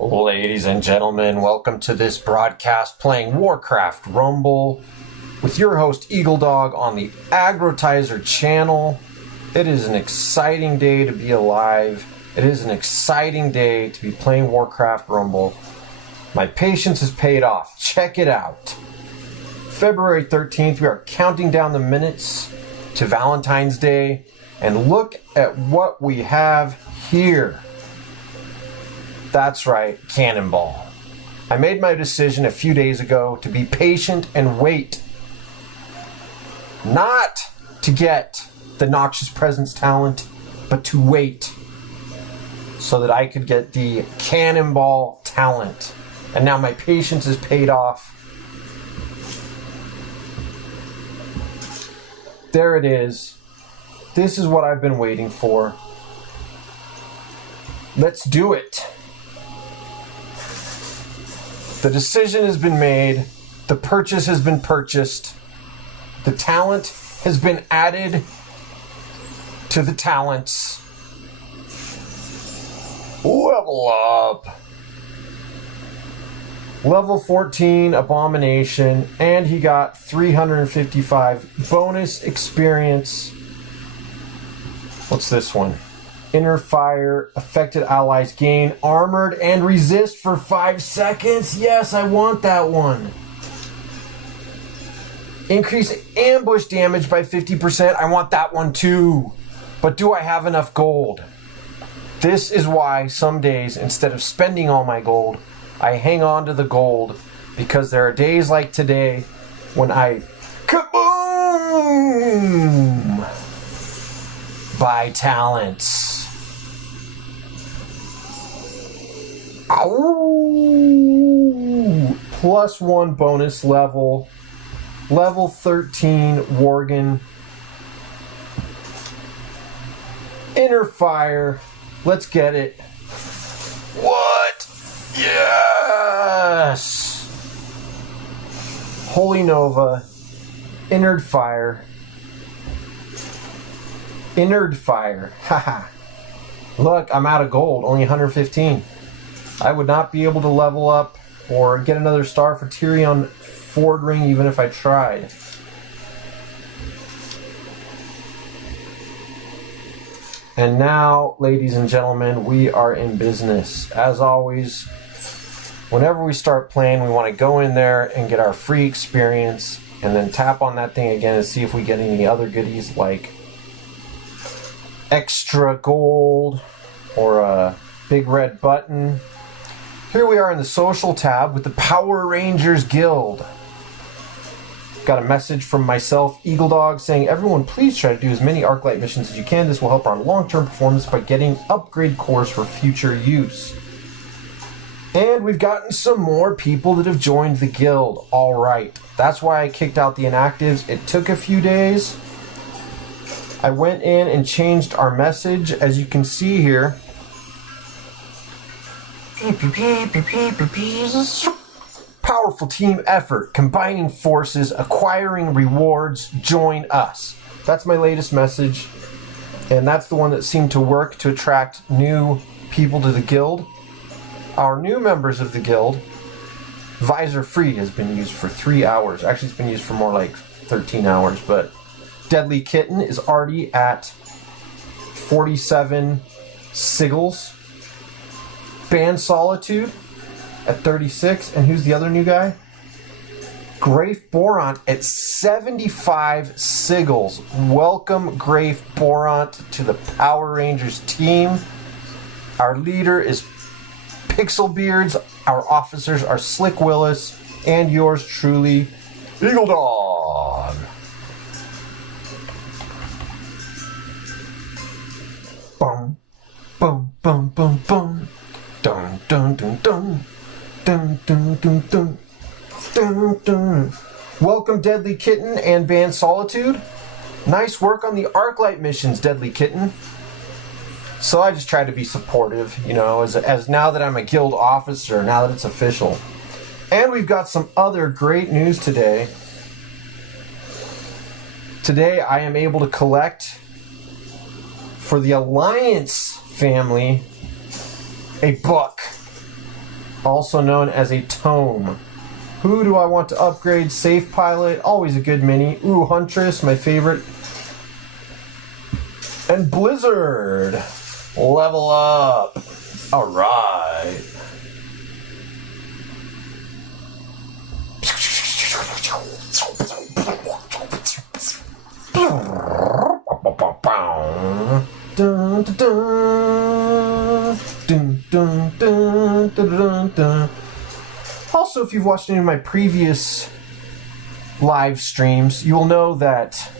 Ladies and gentlemen, welcome to this broadcast playing Warcraft Rumble with your host eagleDog on the Agrotizer channel. It is an exciting day to be alive. It is an exciting day to be playing Warcraft Rumble. My patience has paid off. Check it out. February 13th, we are counting down the minutes to Valentine's Day, and look at what we have here. That's right, Cannonball. I made my decision a few days ago to be patient and wait. Not to get the Noxious Presence talent, but to wait so that I could get the Cannonball talent. And now my patience is paid off. There it is. This is what I've been waiting for. Let's do it. The decision has been made. The purchase has been purchased. The talent has been added to the talents. Level up. Level 14 Abomination, and he got 355 bonus experience. What's this one? Inner Fire, affected allies gain armored and resist for 5 seconds. Yes, I want that one. Increase ambush damage by 50%. I want that one too. But do I have enough gold? This is why some days, instead of spending all my gold, I hang on to the gold, because there are days like today when I kaboom! Buy talents. Ow! +1 bonus level. Level 13 Worgen. Inner Fire. Let's get it. What? Yes! Holy Nova. Inner Fire. Inner Fire. Haha. Look, I'm out of gold. Only 115. I would not be able to level up or get another star for Tyrion Ford Ring even if I tried. And now, ladies and gentlemen, we are in business. As always, whenever we start playing, we want to go in there and get our free experience and then tap on that thing again and see if we get any other goodies like extra gold or a big red button. Here we are in the social tab with the Power Rangers Guild. Got a message from myself, eagleDog, saying, everyone please try to do as many Arclight missions as you can. This will help our long-term performance by getting upgrade cores for future use. And we've gotten some more people that have joined the guild. Alright, that's why I kicked out the inactives. It took a few days. I went in and changed our message, as you can see here. Powerful team effort, combining forces, acquiring rewards, join us. That's my latest message, and that's the one that seemed to work to attract new people to the guild. Our new members of the guild, Visor Free has been used for 3 hours. Actually, it's been used for more like 13 hours, but Deadly Kitten is already at 47 sigils. Band Solitude at 36. And who's the other new guy? Grafe Borant at 75 sigils. Welcome, Grafe Borant, to the Power Rangers team. Our leader is Pixelbeards. Our officers are Slick Willis. And yours truly, eagleDog. Boom, boom, boom, boom, boom. Dun dun dun dun dun dun dun dun dun dun. Welcome, Deadly Kitten and Band Solitude. Nice work on the Arclight missions, Deadly Kitten. So I just try to be supportive, you know, as now that I'm a guild officer, now that it's official. And we've got some other great news today. Today I am able to collect for the Alliance family a book. also known as a tome. Who do I want to upgrade? Safe Pilot, always a good mini. Ooh, Huntress, my favorite. And Blizzard, level up. All right. Dun, dun, dun, dun, dun, dun, dun. Also, if you've watched any of my previous live streams, you will know that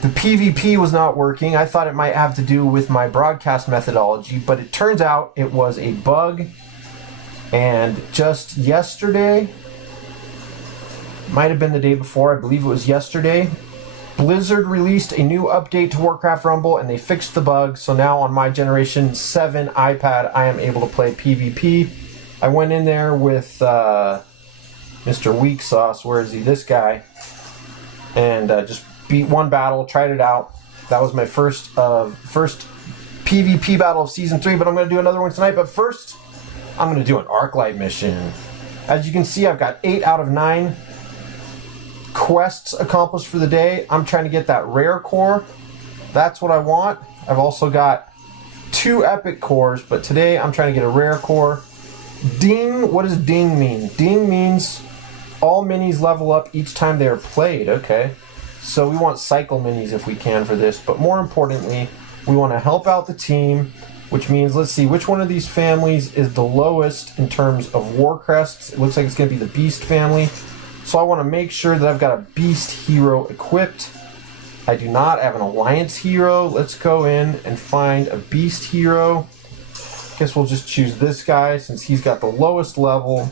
the PvP was not working. I thought it might have to do with my broadcast methodology, but it turns out it was a bug. And just yesterday, might have been the day before, I believe it was yesterday, Blizzard released a new update to Warcraft Rumble and they fixed the bug. So now on my Generation 7 iPad, I am able to play PvP. I went in there with Mr. Weak Sauce, where is he? This guy. And just beat one battle, tried it out. That was my first PvP battle of Season 3, but I'm going to do another one tonight. But first, I'm going to do an Arclight mission. As you can see, I've got 8 out of 9 quests accomplished for the day. I'm trying to get that rare core. That's what I want. I've also got 2 epic cores, but today I'm trying to get a rare core. Ding, what does ding mean? Ding means all minis level up each time they are played. Okay, so we want cycle minis if we can for this, but more importantly, we want to help out the team, which means, let's see, which one of these families is the lowest in terms of war crests. It looks like it's going to be the Beast family. So I want to make sure that I've got a Beast hero equipped. I do not have an Alliance hero. Let's go in and find a Beast hero. Guess we'll just choose this guy since he's got the lowest level.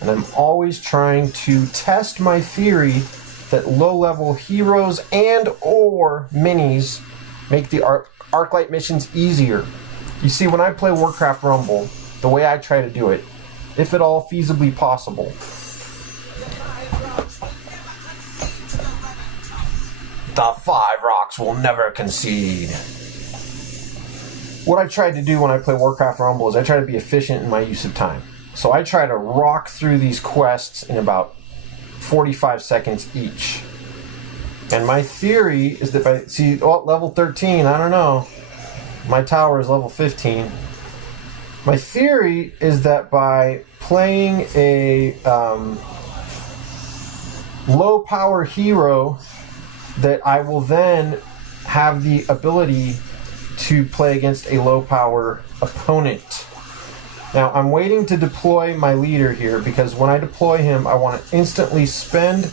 And I'm always trying to test my theory that low-level heroes and or minis make the Arclight missions easier. You see, when I play Warcraft Rumble, the way I try to do it, if at all feasibly possible, the 5 rocks will never concede. What I tried to do when I play Warcraft Rumble is I try to be efficient in my use of time. So I try to rock through these quests in about 45 seconds each. And my theory is that by, level 13, I don't know. My tower is level 15. My theory is that by playing a low power hero, that I will then have the ability to play against a low power opponent. Now I'm waiting to deploy my leader here because when I deploy him, I want to instantly spend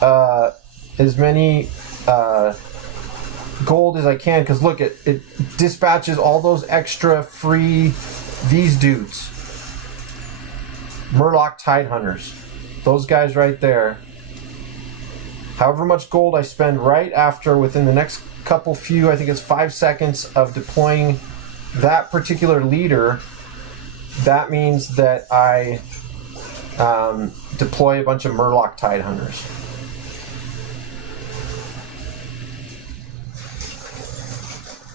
as many gold as I can, because look, it dispatches all those extra free these dudes. Murloc Tidehunters. Those guys right there. However much gold I spend right after, within the next couple few, I think it's 5 seconds of deploying that particular leader, that means that I deploy a bunch of Murloc Tidehunters.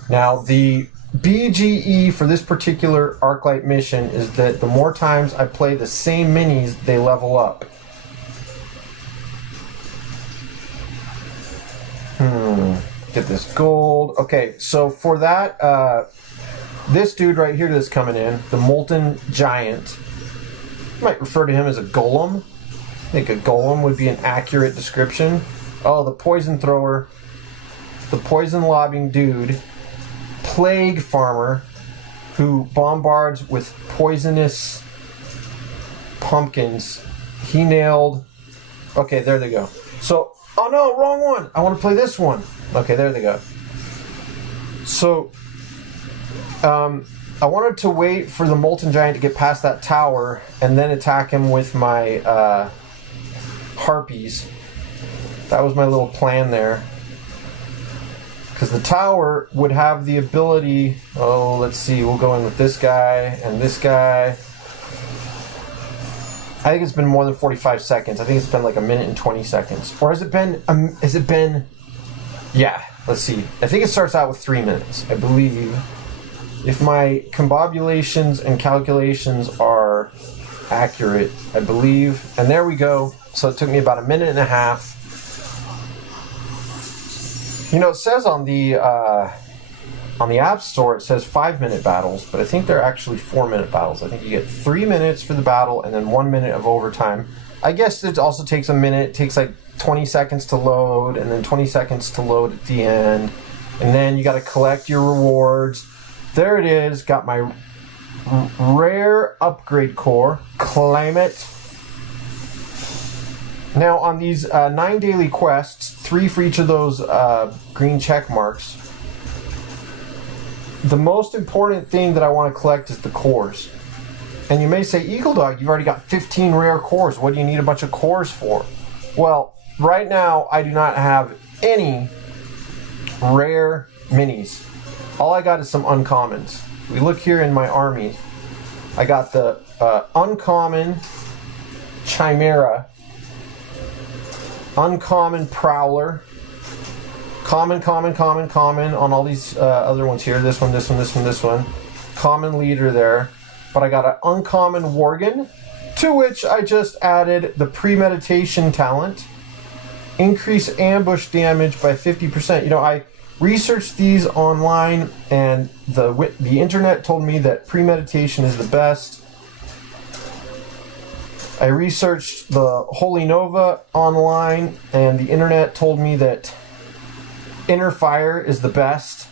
Now, the BGE for this particular Arclight mission is that the more times I play the same minis, they level up. Get this gold. Okay, so for that, this dude right here that's coming in, the Molten Giant, you might refer to him as a golem. I think a golem would be an accurate description. Oh, the Poison Thrower, the Poison Lobbing dude, Plague Farmer, who bombards with poisonous pumpkins. He nailed... Okay, there they go. So, oh no, wrong one. I want to play this one. Okay, there they go. So, I wanted to wait for the Molten Giant to get past that tower and then attack him with my Harpies. That was my little plan there. Because the tower would have the ability... Oh, let's see. We'll go in with this guy and this guy. I think it's been more than 45 seconds. I think it's been like 1 minute and 20 seconds. Or has it been... Yeah, let's see. I think it starts out with 3 minutes, I believe. if my combobulations and calculations are accurate, I believe. And there we go. So it took me about a minute and a half. You know, it says on the App Store, it says 5-minute battles, but I think they're actually 4-minute battles. I think you get 3 minutes for the battle and then 1 minute of overtime. I guess it also takes a minute. It takes like 20 seconds to load and then 20 seconds to load at the end. And then you got to collect your rewards. There it is. Got my rare upgrade core. Claim it. Now on these 9 daily quests, 3 for each of those green check marks, the most important thing that I want to collect is the cores. And you may say, eagleDog, you've already got 15 rare cores. What do you need a bunch of cores for? Well, right now I do not have any rare minis. All I got is some uncommons. We look here in my army. I got the uncommon Chimera, uncommon Prowler, common on all these other ones here. This one. Common Leader there. But I got an uncommon Worgen, to which I just added the premeditation talent. Increase ambush damage by 50%. You know, I researched these online, and the internet told me that premeditation is the best. I researched the Holy Nova online, and the internet told me that Inner Fire is the best.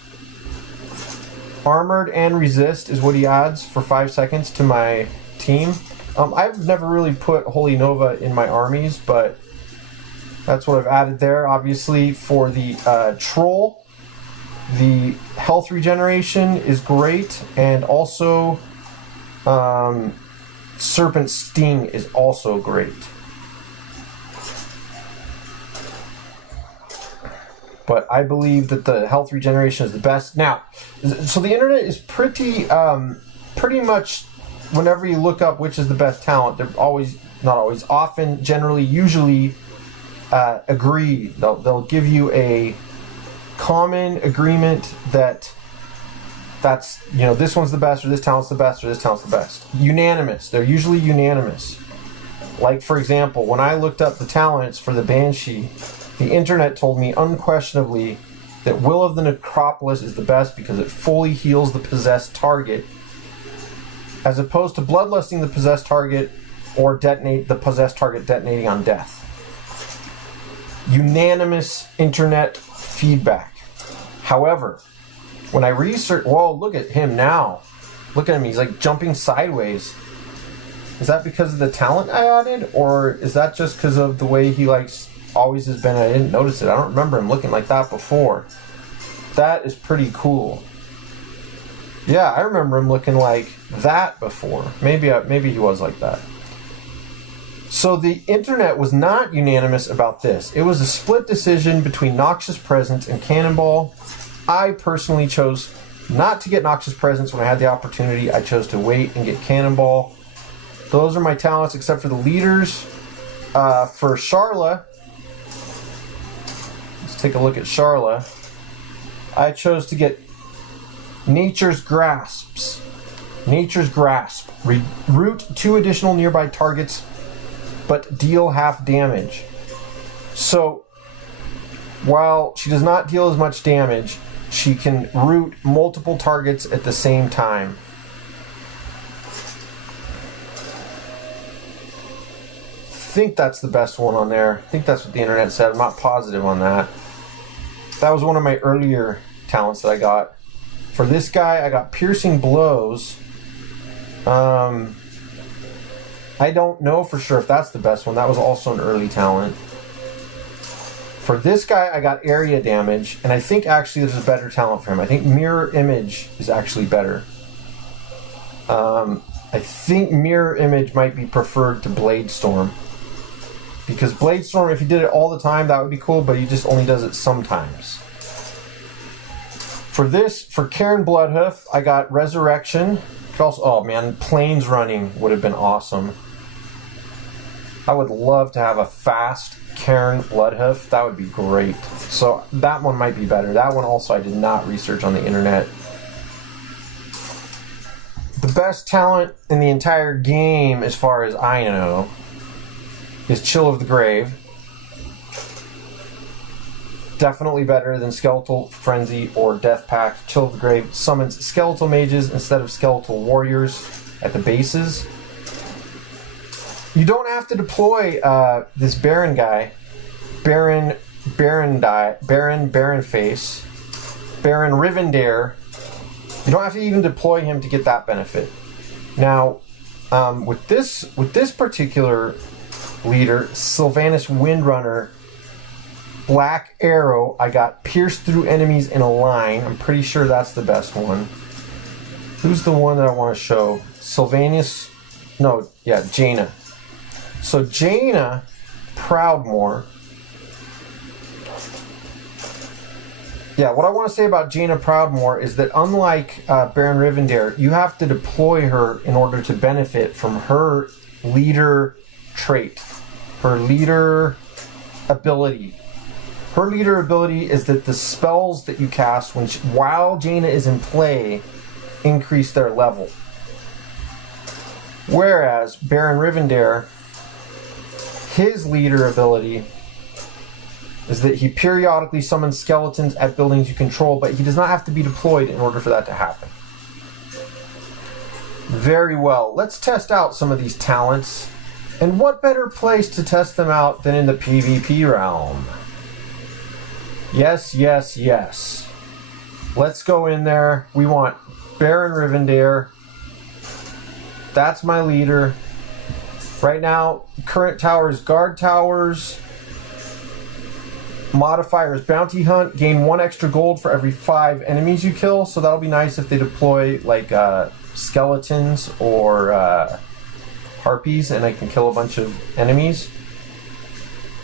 Armored and Resist is what he adds for 5 seconds to my team. I've never really put Holy Nova in my armies, but that's what I've added there. Obviously, for the Troll, the health regeneration is great, and also Serpent Sting is also great. But I believe that the health regeneration is the best. Now, so the internet is pretty much, whenever you look up which is the best talent, they're always, not always, often, generally, usually agree. They'll give you a common agreement that's, you know, this one's the best, or this talent's the best, or this talent's the best. Unanimous. They're usually unanimous. Like, for example, when I looked up the talents for the Banshee, the internet told me unquestionably that Will of the Necropolis is the best because it fully heals the possessed target, as opposed to bloodlusting the possessed target or detonate the possessed target detonating on death. Unanimous internet feedback. However, when I researched, whoa, look at him now. Look at him, he's like jumping sideways. Is that because of the talent I added, or is that just because of the way he likes always has been? I didn't notice it. I don't remember him looking like that before. That is pretty cool. Yeah, I remember him looking like that before. Maybe he was like that. So the internet was not unanimous about this. It was a split decision between Noxious Presence and Cannonball. I personally chose not to get Noxious Presence when I had the opportunity. I chose to wait and get Cannonball. Those are my talents except for the leaders. For Charla, let's take a look at Charla. I chose to get Nature's Grasps. Nature's Grasp. Root 2 additional nearby targets, but deal half damage. So, while she does not deal as much damage, she can root multiple targets at the same time. I think that's the best one on there. I think that's what the internet said. I'm not positive on that. That was one of my earlier talents that I got. For this guy, I got Piercing Blows. I don't know for sure if that's the best one. That was also an early talent. For this guy, I got Area Damage, and I think actually there's a better talent for him. I think Mirror Image is actually better. I think Mirror Image might be preferred to Blade Storm. Because Blade Storm, if he did it all the time, that would be cool, but he just only does it sometimes. For Karen Bloodhoof, I got Resurrection. Could also, oh man, Plains Running would have been awesome. I would love to have a fast Karen Bloodhoof. That would be great. So that one might be better. That one also I did not research on the internet. The best talent in the entire game, as far as I know, is Chill of the Grave. Definitely better than Skeletal Frenzy or Death Pact. Chill of the Grave summons skeletal mages instead of skeletal warriors at the bases. You don't have to deploy this Baron guy, Baron Face, Baron Rivendare. You don't have to even deploy him to get that benefit. Now, with this particular leader, Sylvanas Windrunner, Black Arrow, I got pierced through enemies in a line. I'm pretty sure that's the best one. Who's the one that I want to show? Sylvanas, no, yeah, Jaina. So Jaina Proudmoore. Yeah, what I want to say about Jaina Proudmoore is that unlike Baron Rivendare, you have to deploy her in order to benefit from her leader trait, her leader ability. Her leader ability is that the spells that you cast while Jaina is in play increase their level. Whereas Baron Rivendare, his leader ability is that he periodically summons skeletons at buildings you control, but he does not have to be deployed in order for that to happen. Very well. Let's test out some of these talents. And what better place to test them out than in the PvP realm? Yes, yes, yes. Let's go in there. We want Baron Rivendare. That's my leader. Right now, current towers, guard towers. Modifier is bounty hunt. Gain 1 extra gold for every 5 enemies you kill. So that'll be nice if they deploy like skeletons or harpies and I can kill a bunch of enemies.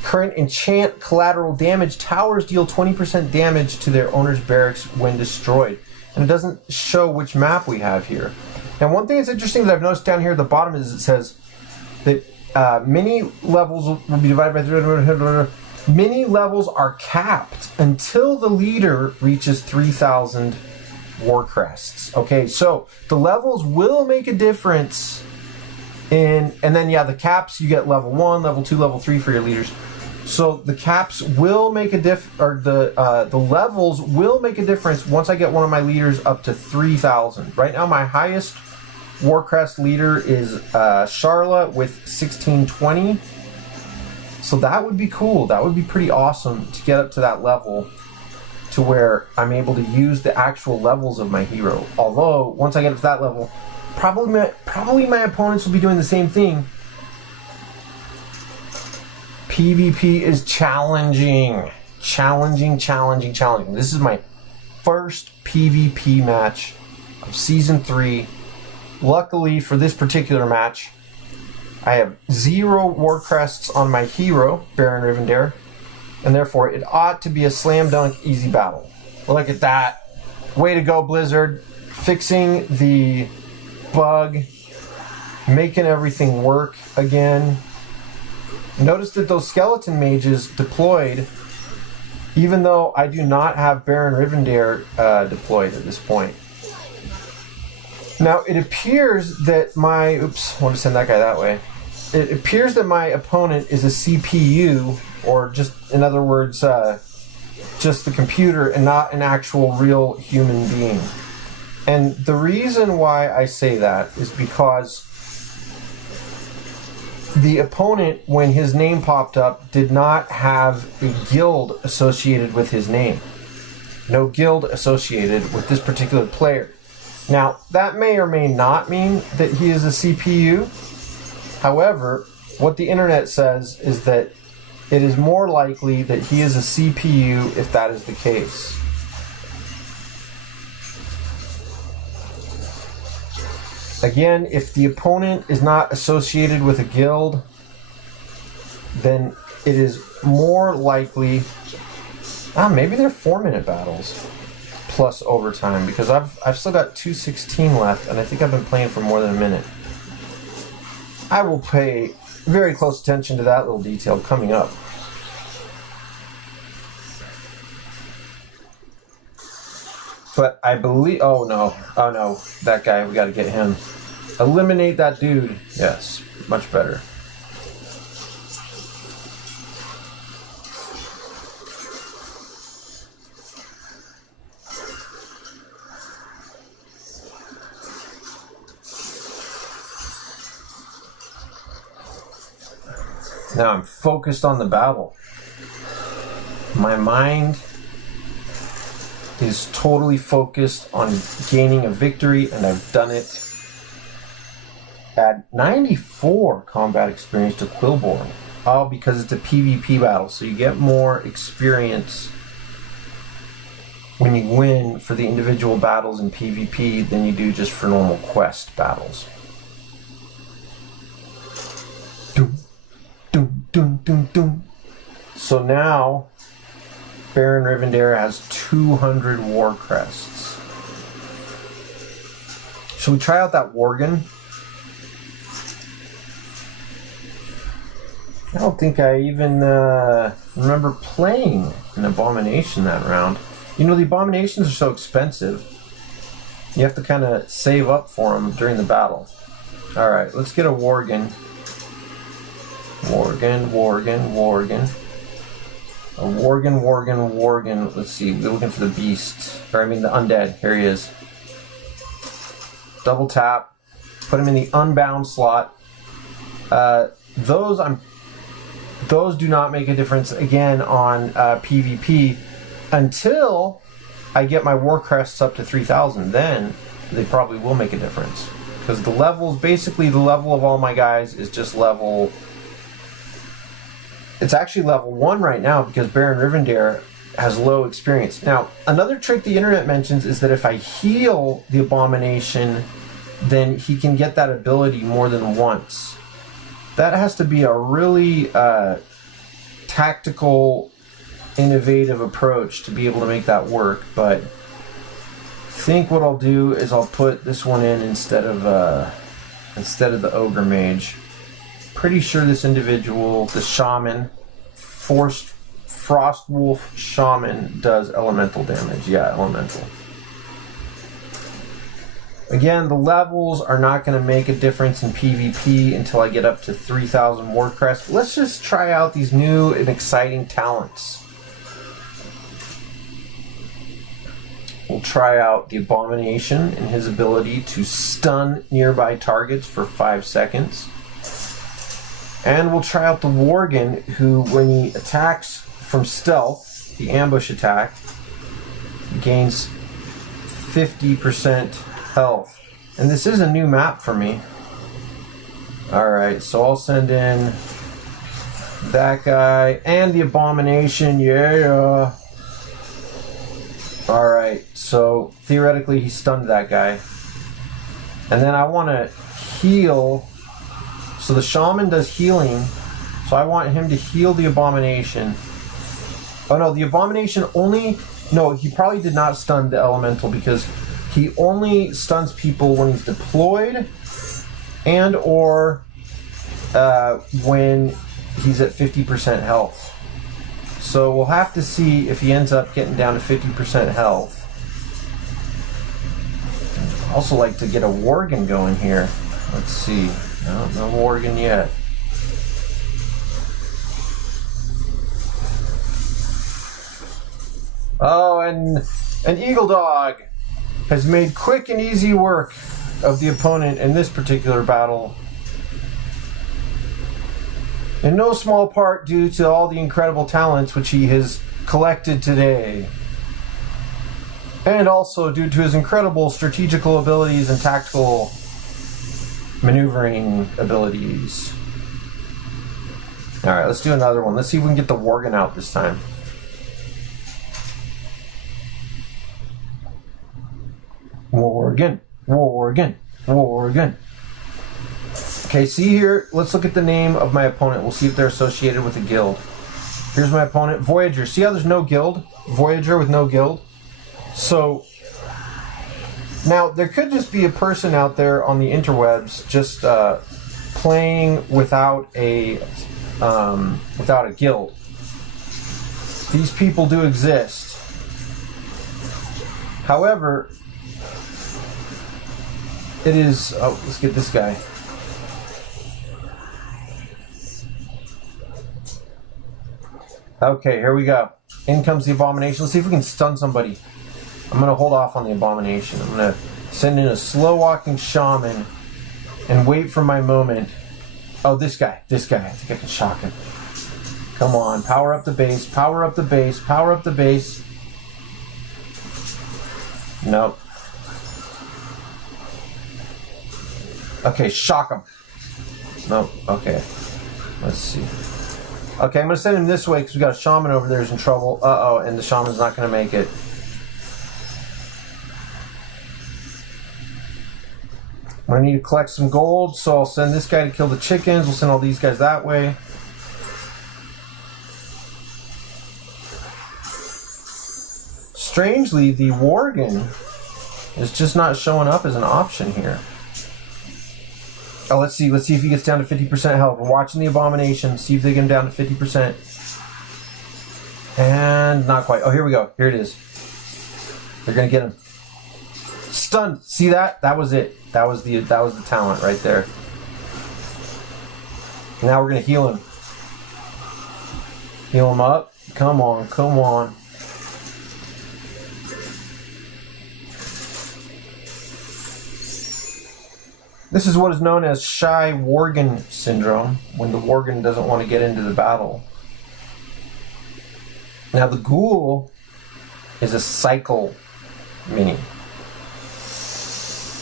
Current enchant collateral damage. Towers deal 20% damage to their owner's barracks when destroyed. And it doesn't show which map we have here. Now, one thing that's interesting that I've noticed down here at the bottom is it says that mini levels will be divided by... Mini levels are capped until the leader reaches 3,000 war crests. Okay, so the levels will make a difference and then yeah, the caps, you get level 1, level 2, level 3 for your leaders. So the caps will make a the levels will make a difference once I get one of my leaders up to 3,000. Right now my highest Warcrest leader is Charla with 1620. So that would be cool. That would be pretty awesome to get up to that level to where I'm able to use the actual levels of my hero. Although, once I get up to that level, probably my opponents will be doing the same thing. PvP is challenging. Challenging. This is my first PvP match of Season 3. Luckily for this particular match, I have 0 war crests on my hero, Baron Rivendare, and therefore it ought to be a slam dunk easy battle. Look at that. Way to go, Blizzard. Fixing the bug, making everything work again. Notice that those skeleton mages deployed, even though I do not have Baron Rivendare deployed at this point. Now, it appears that my... Oops, I want to send that guy that way. It appears that my opponent is a CPU, or just, in other words, just the computer and not an actual real human being. And the reason why I say that is because the opponent, when his name popped up, did not have a guild associated with his name. No guild associated with this particular player. Now, that may or may not mean that he is a CPU. However, what the internet says is that it is more likely that he is a CPU if that is the case. Again, if the opponent is not associated with a guild, then it is more likely... maybe they're 4-minute battles plus overtime, because I've still got 2:16 left, and I think I've been playing for more than a minute. I will pay very close attention to that little detail coming up. But I believe... Oh, no. Oh, no. That guy, we got to get him. Eliminate that dude. Yes. Much better. Now I'm focused on the battle. My mind is totally focused on gaining a victory, and I've done it. Add 94 combat experience to Quillborn. Oh, because it's a PvP battle, so you get more experience when you win for the individual battles in PvP than you do just for normal quest battles. Dun, dun, dun, dun. So now Baron Rivendare has 200 war crests. Should we try out that Worgen? I don't think I even remember playing an Abomination that round. You know, the Abominations are so expensive. You have to kind of save up for them during the battle. Alright, let's get a Worgen. Worgen. A Worgen. Let's see, we're looking for the beast. Or I mean the undead. Here he is. Double tap. Put him in the unbound slot. Those do not make a difference again on PvP until I get my war crests up to 3,000. Then they probably will make a difference. Because the levels, basically the level of all my guys is just level... It's actually level 1 right now because Baron Rivendare has low experience. Now, another trick the internet mentions is that if I heal the Abomination, then he can get that ability more than once. That has to be a really tactical, innovative approach to be able to make that work. But I think what I'll do is I'll put this one in instead of the Ogre Mage. Pretty sure this individual, the Shaman, Frost Wolf Shaman, does elemental damage. Yeah, elemental. Again, the levels are not going to make a difference in PvP until I get up to 3,000 war crests. Let's just try out these new and exciting talents. We'll try out the Abomination and his ability to stun nearby targets for 5 seconds. And we'll try out the Worgen, who, when he attacks from stealth, the ambush attack, gains 50% health. And this is a new map for me. Alright, so I'll send in that guy and the Abomination, yeah! Alright, so theoretically he stunned that guy. And then I want to heal... So the Shaman does healing, so I want him to heal the Abomination. Oh no, the Abomination only... No, he probably did not stun the Elemental because he only stuns people when he's deployed and or when he's at 50% health. So we'll have to see if he ends up getting down to 50% health. I'd also like to get a Worgen going here. Let's see. No Worgen yet. Oh, and an eagleDog has made quick and easy work of the opponent in this particular battle. In no small part due to all the incredible talents which he has collected today. And also due to his incredible strategical abilities and tactical maneuvering abilities. Alright, let's do another one. Let's see if we can get the Worgen out this time. Worgen. Okay, see here, let's look at the name of my opponent. We'll see if they're associated with a guild. Here's my opponent, Voyager. See how there's no guild? Voyager with no guild. So, now there could just be a person out there on the interwebs just playing without a guild. These people do exist. However, it is... Oh, let's get this guy. Okay, here we go. In comes the Abomination. Let's see if we can stun somebody. I'm going to hold off on the Abomination. I'm going to send in a slow-walking Shaman and wait for my moment. Oh, this guy. I think I can shock him. Come on, power up the base, power up the base, power up the base. Nope. Okay, shock him. Nope, okay. Let's see. Okay, I'm going to send him this way because we got a Shaman over there who's in trouble. Uh-oh, and the Shaman's not going to make it. I'm going to need to collect some gold, so I'll send this guy to kill the chickens. We'll send all these guys that way. Strangely, the Worgen is just not showing up as an option here. Oh, let's see if he gets down to 50% health. We're watching the Abomination, see if they get him down to 50%. And not quite. Oh, here we go. Here it is. They're gonna get him. Stunned. See that? That was it. That was the talent right there. Now we're gonna heal him. Heal him up. Come on, come on. This is what is known as shy Worgen syndrome, when the Worgen doesn't want to get into the battle. Now the Ghoul is a cycle mini.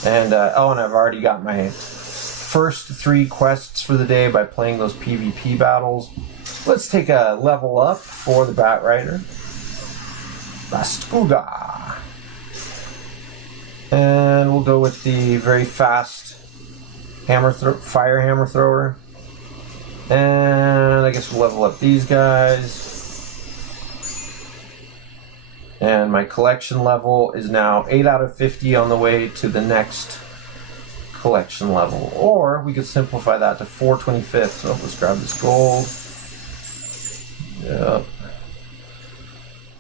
And, and I've already got my first 3 quests for the day by playing those PvP battles. Let's take a level up for the Bat Rider. Bastuga. And we'll go with the very fast fire hammer thrower. And I guess we'll level up these guys. And my collection level is now 8 out of 50 on the way to the next collection level. Or we could simplify that to 425th. So let's grab this gold. Yep.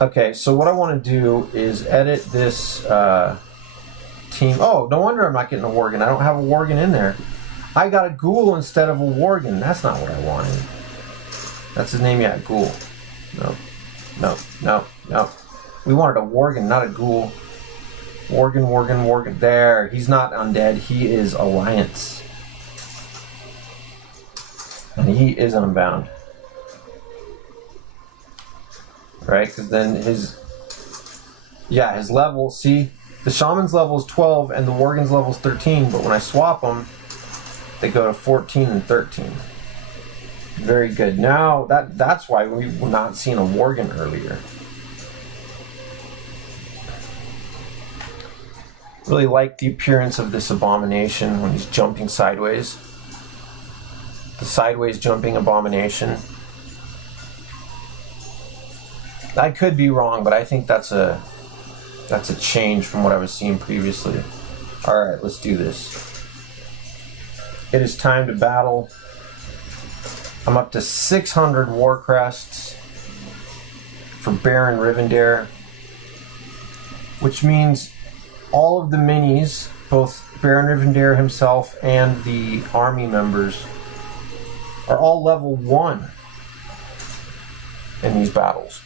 Okay, so what I want to do is edit this team. Oh, no wonder I'm not getting a Worgen. I don't have a Worgen in there. I got a Ghoul instead of a Worgen. That's not what I wanted. That's his name, yeah, Ghoul. No. We wanted a Worgen, not a Ghoul. Worgen. There. He's not undead. He is Alliance. And he is unbound. Right? Because then his level, see? The Shaman's level is 12 and the Worgen's level is 13, but when I swap them, they go to 14 and 13. Very good. Now, that's why we were not seeing a Worgen earlier. Really like the appearance of this Abomination when he's jumping sideways. The sideways jumping Abomination. I could be wrong, but I think that's a change from what I was seeing previously. Alright, let's do this. It is time to battle. I'm up to 600 war crests for Baron Rivendare, which means all of the minis, both Baron Rivendare himself and the army members, are all level 1 in these battles.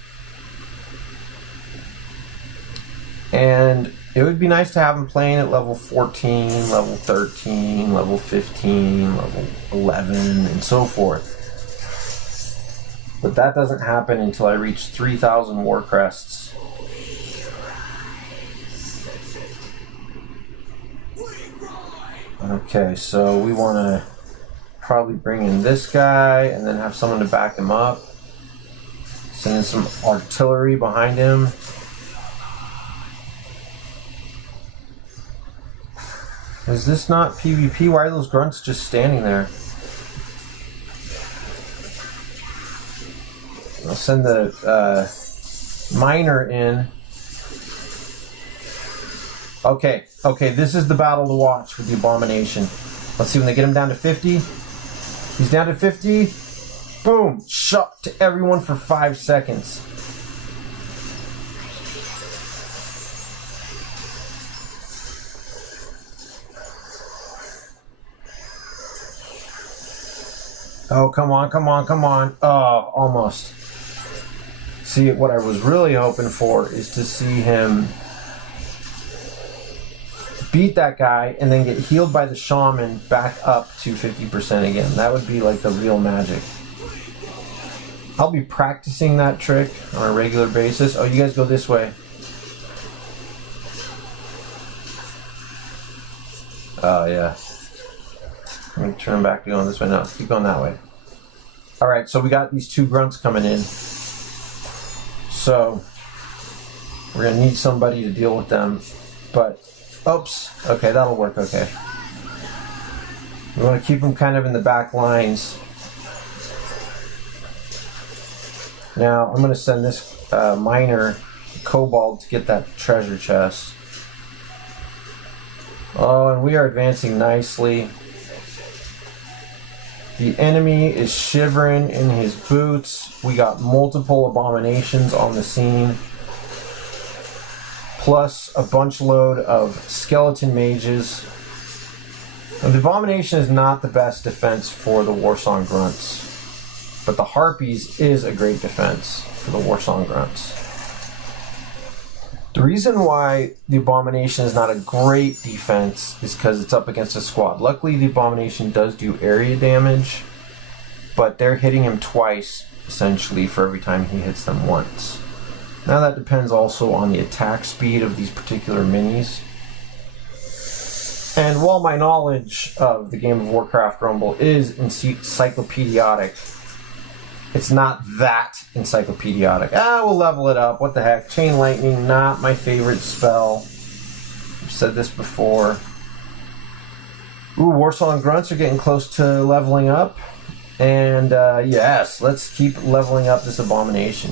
And it would be nice to have them playing at level 14, level 13, level 15, level 11, and so forth. But that doesn't happen until I reach 3,000 war crests. Okay, so we want to probably bring in this guy and then have someone to back him up. Send in some artillery behind him. Is this not PvP? Why are those grunts just standing there? I'll send the miner in. Okay, this is the battle to watch with the Abomination. Let's see when they get him down to 50. He's down to 50. Boom! Shot to everyone for 5 seconds. Oh, come on, come on, come on. Oh, almost. See, what I was really hoping for is to see him beat that guy and then get healed by the shaman back up to 50% again. That would be like the real magic. I'll be practicing that trick on a regular basis. Oh, you guys go this way. Oh, yeah. I'm going to turn back to going this way. No, keep going that way. Alright, so we got these two grunts coming in. So, we're going to need somebody to deal with them. But, oops. Okay, that'll work okay. We want to keep them kind of in the back lines. Now, I'm going to send this miner, Kobold, to get that treasure chest. Oh, and we are advancing nicely. The enemy is shivering in his boots. We got multiple abominations on the scene. Plus a bunch load of skeleton mages. Now, the abomination is not the best defense for the Warsong grunts. But the harpies is a great defense for the Warsong grunts. The reason why the Abomination is not a great defense is because it's up against a squad. Luckily, the Abomination does do area damage, but they're hitting him twice, essentially, for every time he hits them once. Now that depends also on the attack speed of these particular minis. And while my knowledge of the game of Warcraft Rumble is encyclopedic, it's not that encyclopedic. We'll level it up. What the heck? Chain Lightning, not my favorite spell. I've said this before. Ooh, Warsong Grunts are getting close to leveling up. And yes, let's keep leveling up this Abomination.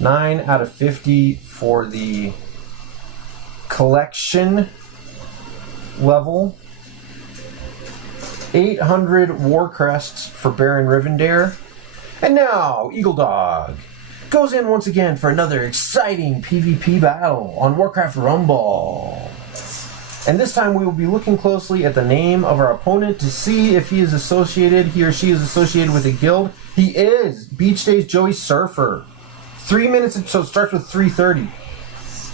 9 out of 50 for the collection level. 800 war crests for Baron Rivendare. And now, eagleDog goes in once again for another exciting PvP battle on Warcraft Rumble. And this time we will be looking closely at the name of our opponent to see if he or she is associated with a guild. He is! Beach Days Joey Surfer. 3 minutes, so it starts with 3:30.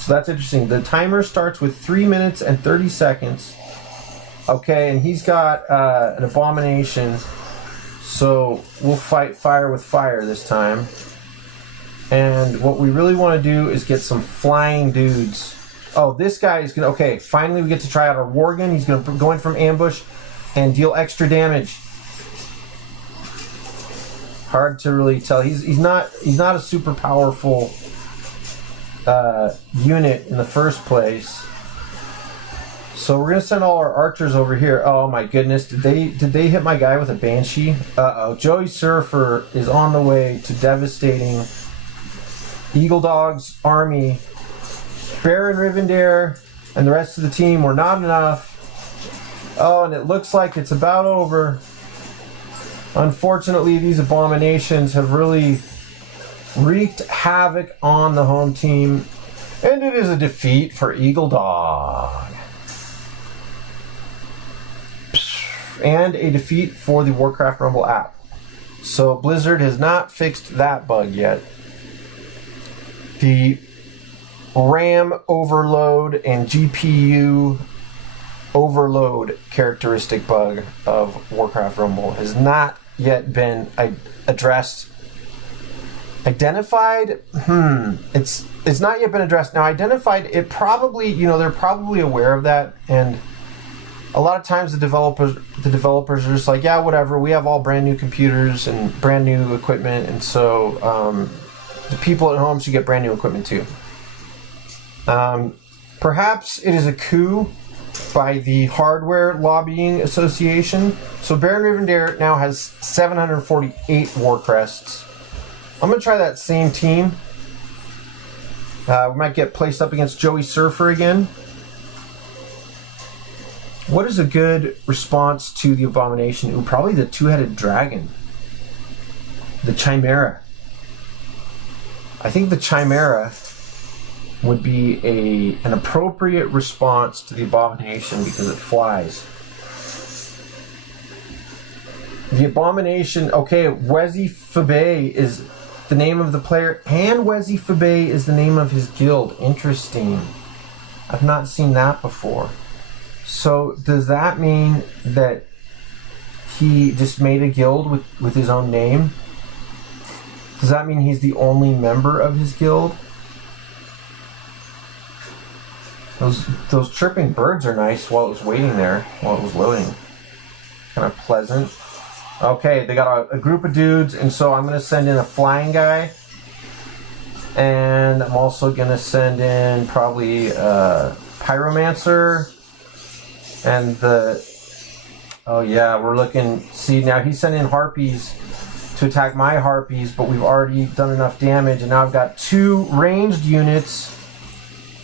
So that's interesting. The timer starts with 3 minutes and 30 seconds. Okay, and he's got an Abomination, so we'll fight fire with fire this time. And what we really want to do is get some flying dudes. Oh, this guy is going to... Okay, finally we get to try out our Worgen. He's going to go in from ambush and deal extra damage. Hard to really tell. He's not a super powerful unit in the first place. So we're gonna send all our archers over here. Oh my goodness, did they hit my guy with a Banshee? Uh-oh, Joey Surfer is on the way to devastating eagleDog's army. Baron Rivendare and the rest of the team were not enough. Oh, and it looks like it's about over. Unfortunately, these abominations have really wreaked havoc on the home team. And it is a defeat for eagleDog. And a defeat for the Warcraft Rumble app. So Blizzard has not fixed that bug yet. The RAM overload and GPU overload characteristic bug of Warcraft Rumble has not yet been addressed. Identified? It's not yet been addressed. Now identified, it probably, they're probably aware of that, and a lot of times the developers are just like, yeah, whatever, we have all brand new computers and brand new equipment, and so the people at home should get brand new equipment too. Perhaps it is a coup by the Hardware Lobbying Association. So Baron Rivendare now has 748 war crests. I'm going to try that same team. We might get placed up against Joey Surfer again. What is a good response to the Abomination? Ooh, probably the two-headed dragon. The Chimera. I think the Chimera would be an appropriate response to the Abomination because it flies. The Abomination. Okay, Wezi Fabe is the name of the player, and Wezi Fabe is the name of his guild. Interesting. I've not seen that before. So does that mean that he just made a guild with his own name? Does that mean he's the only member of his guild? Those chirping birds are nice while it was waiting there, while it was loading. Kind of pleasant. Okay, they got a group of dudes, and so I'm going to send in a flying guy. And I'm also going to send in probably a Pyromancer. And oh yeah, we're looking, see now he's sending Harpies to attack my Harpies, but we've already done enough damage, and now I've got 2 ranged units.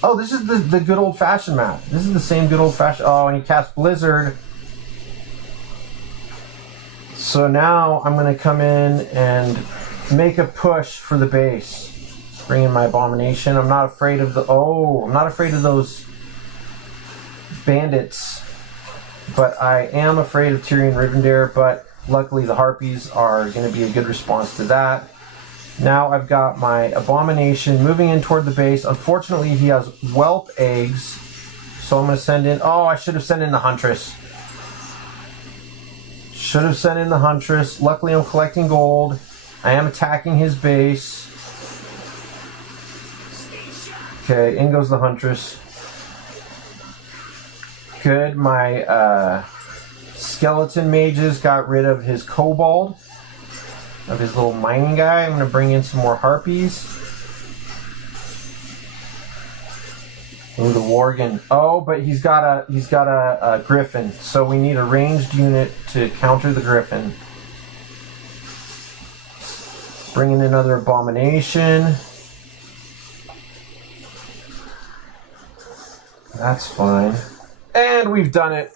Oh, this is the good old-fashioned map. This is the same good old-fashioned, oh, and he cast Blizzard. So now I'm going to come in and make a push for the base. Bring in my Abomination. I'm not afraid of I'm not afraid of those bandits, but I am afraid of Tyrion Rivendare, but luckily the Harpies are going to be a good response to that. Now I've got my Abomination moving in toward the base. Unfortunately, he has whelp eggs, so I'm going to send in, oh, I should have sent in the Huntress. Should have sent in the Huntress. Luckily, I'm collecting gold. I am attacking his base. Okay, in goes the Huntress. Good. My skeleton mages got rid of his kobold, of his little mining guy. I'm going to bring in some more Harpies. Ooh, the Worgen. Oh, but he's got a Griffin, so we need a ranged unit to counter the Griffin. Bring in another Abomination. That's fine. And we've done it.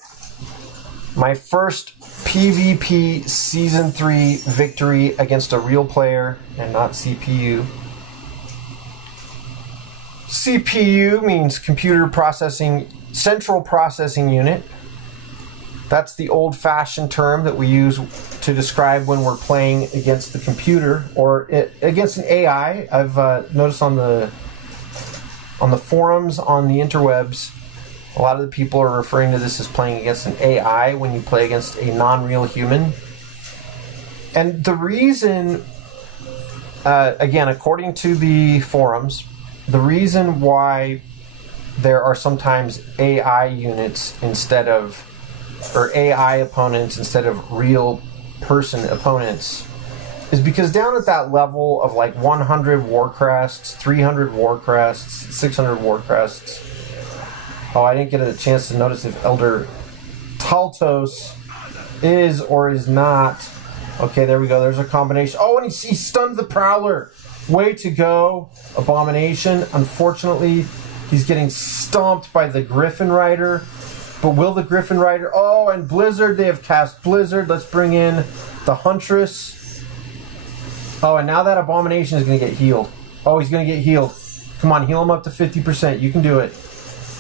My first PvP Season 3 victory against a real player and not CPU. CPU means computer processing, central processing unit. That's the old-fashioned term that we use to describe when we're playing against the computer or against an AI. I've noticed on the forums, on the interwebs, a lot of the people are referring to this as playing against an AI when you play against a non-real human. And the reason, again, according to the forums, the reason why there are sometimes AI units instead of, or AI opponents instead of real person opponents is because down at that level of like 100 Warcrests, 300 Warcrests, 600 Warcrests. Oh, I didn't get a chance to notice if Elder Taltos is or is not. Okay, there we go. There's a combination. Oh, and he stunned the Prowler. Way to go, Abomination. Unfortunately, he's getting stomped by the Griffin Rider. But will the Griffin Rider... Oh, and Blizzard. They have cast Blizzard. Let's bring in the Huntress. Oh, and now that Abomination is going to get healed. Oh, he's going to get healed. Come on, heal him up to 50%. You can do it.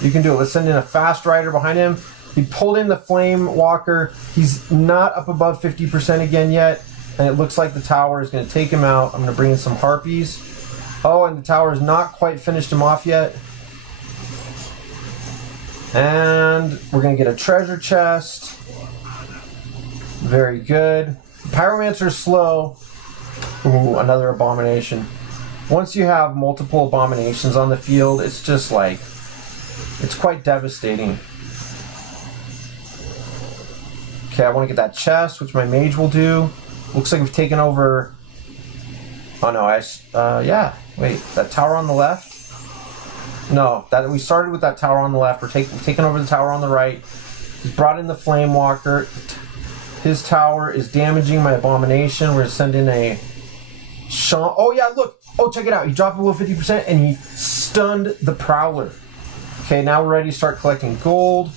You can do it. Let's send in a fast rider behind him. He pulled in the Flame Walker. He's not up above 50% again yet. And it looks like the tower is going to take him out. I'm going to bring in some Harpies. Oh, and the tower has not quite finished him off yet. And we're going to get a treasure chest. Very good. Pyromancer is slow. Ooh, another Abomination. Once you have multiple Abominations on the field, it's just like, it's quite devastating. Okay, I want to get that chest, which my mage will do. Looks like we've taken over... Oh no, yeah. Wait, that tower on the left? No, that we started with that tower on the left. We're taking over the tower on the right. He's brought in the Flame Walker. His tower is damaging my Abomination. We're going to send in a... Oh yeah, look! Oh, check it out. He dropped below 50% and he stunned the Prowler. Okay, now we're ready to start collecting gold.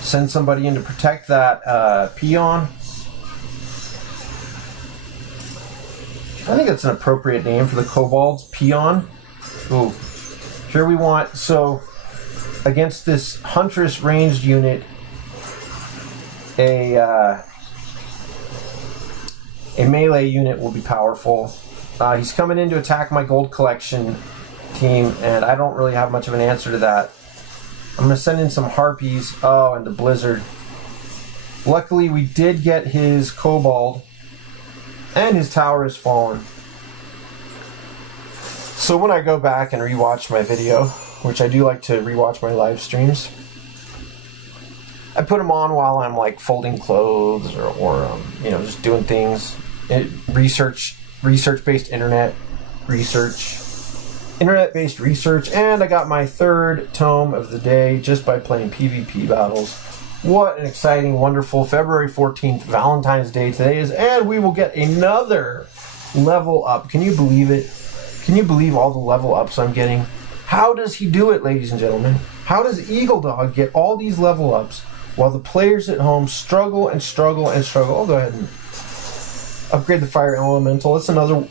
Send somebody in to protect that peon. I think that's an appropriate name for the kobolds. Peon. Ooh. Here we want, so against this Huntress ranged unit, a melee unit will be powerful. He's coming in to attack my gold collection team, and I don't really have much of an answer to that. I'm going to send in some harpies. Oh, and the blizzard. Luckily, we did get his kobold, and his tower has fallen. So when I go back and rewatch my video, which I do like to rewatch my live streams, I put them on while I'm like folding clothes or just doing things. Research-based internet-based research, and I got my third tome of the day just by playing PvP battles. What an exciting, wonderful February 14th, Valentine's Day today is, and we will get another level up. Can you believe it? Can you believe all the level ups I'm getting? How does he do it, ladies and gentlemen? How does eagleDog get all these level ups while the players at home struggle and struggle and struggle? I'll go ahead and upgrade the Fire Elemental. It's another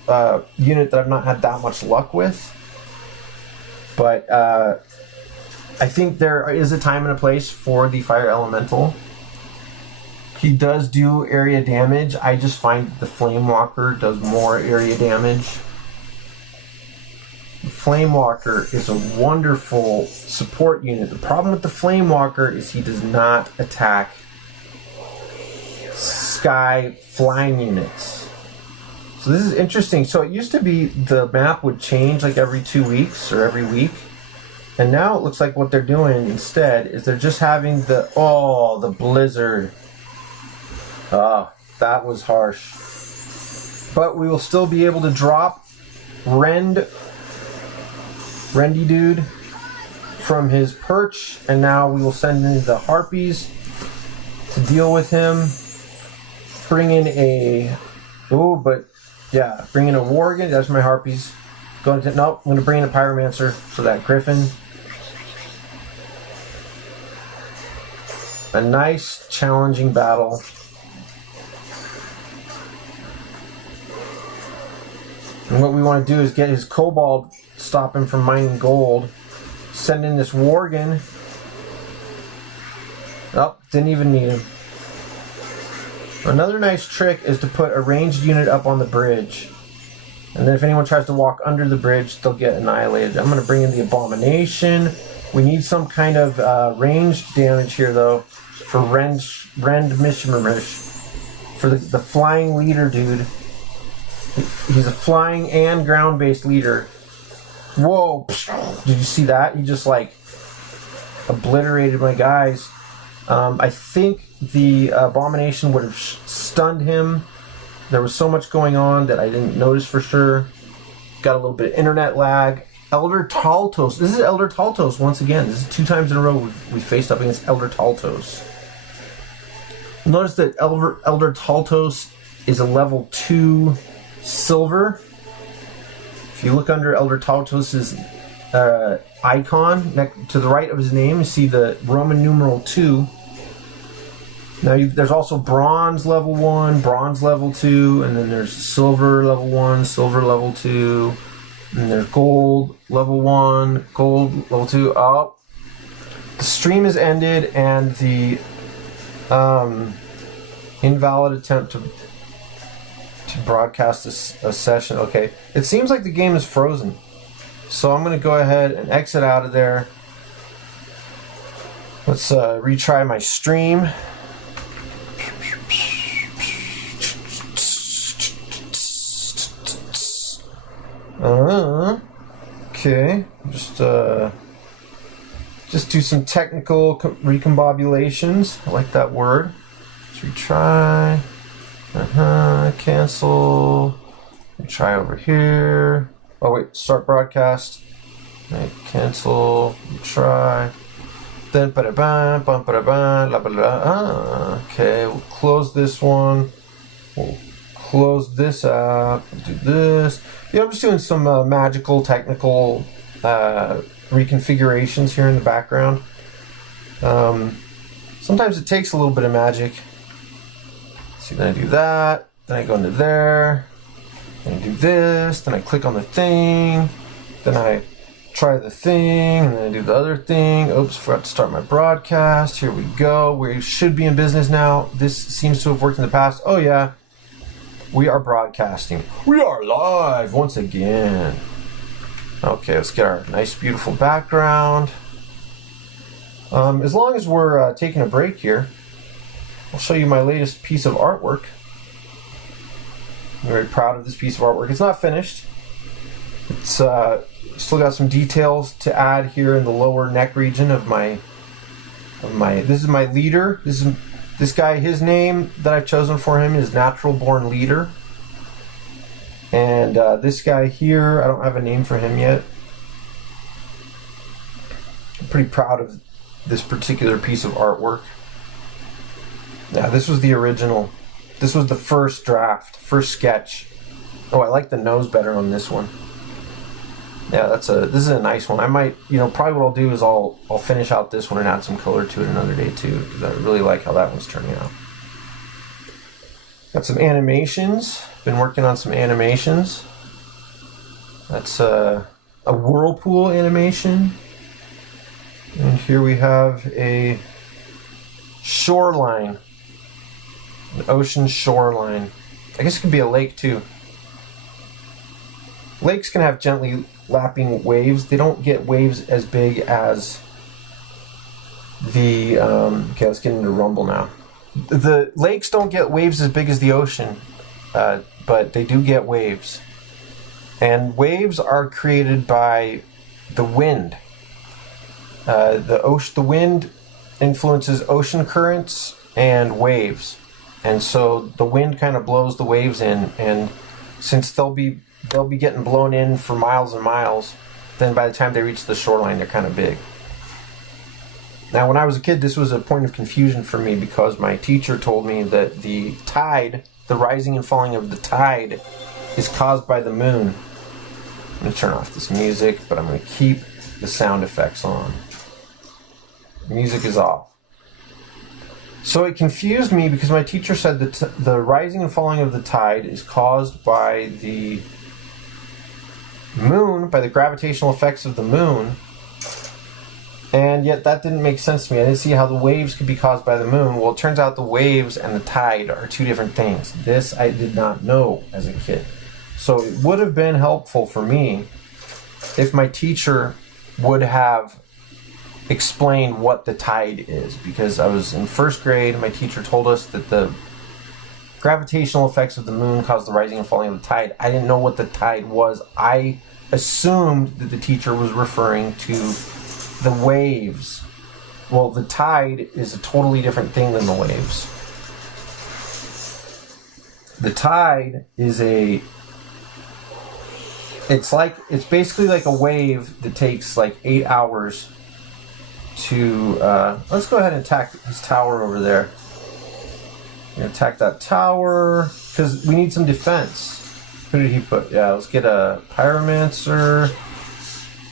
unit that I've not had that much luck with. But I think there is a time and a place for the Fire Elemental. He does do area damage. I just find the Flame Walker does more area damage. The Flame Walker is a wonderful support unit. The problem with the Flame Walker is he does not attack sky flying units. So this is interesting. So it used to be the map would change like every 2 weeks or every week. And now it looks like what they're doing instead is they're just having the blizzard. That was harsh. But we will still be able to drop Rendy Dude from his perch, and now we will send in the harpies to deal with him. Bring in a Worgen. That's my harpies. I'm going to bring in a pyromancer for that griffin. A nice, challenging battle. And what we want to do is get his kobold, stop him from mining gold. Send in this Worgen. Didn't even need him. Another nice trick is to put a ranged unit up on the bridge. And then if anyone tries to walk under the bridge, they'll get annihilated. I'm going to bring in the Abomination. We need some kind of ranged damage here, though, for Rend Mishmarish. For the flying leader dude. He's a flying and ground-based leader. Whoa! Did you see that? He just, obliterated my guys. I think the Abomination would have stunned him. There was so much going on that I didn't notice for sure. Got a little bit of internet lag. Elder Taltos. This is Elder Taltos once again. This is 2 times in a row we faced up against Elder Taltos. Notice that Elder Taltos is a level 2 silver. If you look under Elder Taltos' icon, to the right of his name, you see the Roman numeral 2. Now there's also bronze level 1, bronze level 2, and then there's silver level 1, silver level 2, and there's gold level 1, gold level 2. Oh, the stream has ended, and the invalid attempt to broadcast a session. Okay, it seems like the game is frozen, so I'm going to go ahead and exit out of there. Let's retry my stream. Okay, just do some technical recombobulations. I like that word. Let's retry. Cancel. Retry over here. Oh wait, start broadcast. Right, cancel. Retry. Then ba-da-bam, bum-ba-da-bam, la-ba-da. Okay, we'll close this one. We'll close this out. Do this. Yeah, I'm just doing some magical, technical reconfigurations here in the background. Sometimes it takes a little bit of magic. See, then I do that. Then I go into there. Then I do this. Then I click on the thing. Then I try the thing, and then I do the other thing. Oops, forgot to start my broadcast. Here we go. We should be in business now. This seems to have worked in the past. Oh yeah, we are broadcasting. We are live once again. Okay, let's get our nice, beautiful background. As long as we're taking a break here, I'll show you my latest piece of artwork. I'm very proud of this piece of artwork. It's not finished. It's still got some details to add here in the lower neck region of my. This is my leader. This guy. His name that I've chosen for him is Natural Born Leader. And this guy here, I don't have a name for him yet. I'm pretty proud of this particular piece of artwork. Yeah, this was the original. This was the first draft, first sketch. Oh, I like the nose better on this one. Yeah, this is a nice one. I might, probably what I'll do is I'll finish out this one and add some color to it another day too, because I really like how that one's turning out. Got some animations. Been working on some animations. That's a whirlpool animation. And here we have a shoreline. An ocean shoreline. I guess it could be a lake too. Lakes can have gently lapping waves. They don't get waves as big as the... okay, let's get into Rumble now. The lakes don't get waves as big as the ocean, but they do get waves. And waves are created by the wind. The wind influences ocean currents and waves. And so the wind kind of blows the waves in, and since they'll be getting blown in for miles and miles, then by the time they reach the shoreline, they're kind of big. Now, when I was a kid, this was a point of confusion for me because my teacher told me that the tide, the rising and falling of the tide, is caused by the moon. I'm going to turn off this music, but I'm going to keep the sound effects on. The music is off. So it confused me because my teacher said that the rising and falling of the tide is caused by the moon, by the gravitational effects of the moon, and yet that didn't make sense to me. I didn't see how the waves could be caused by the moon. Well, it turns out the waves and the tide are two different things. This I did not know as a kid. So it would have been helpful for me if my teacher would have explained what the tide is, because I was in first grade. My teacher told us that the gravitational effects of the moon cause the rising and falling of the tide. I didn't know what the tide was. I assumed that the teacher was referring to the waves. Well, the tide is a totally different thing than the waves. The tide is it's basically like a wave that takes like 8 hours to let's go ahead and attack his tower over there. We're gonna attack that tower because we need some defense. Who did he put? Yeah, let's get a pyromancer.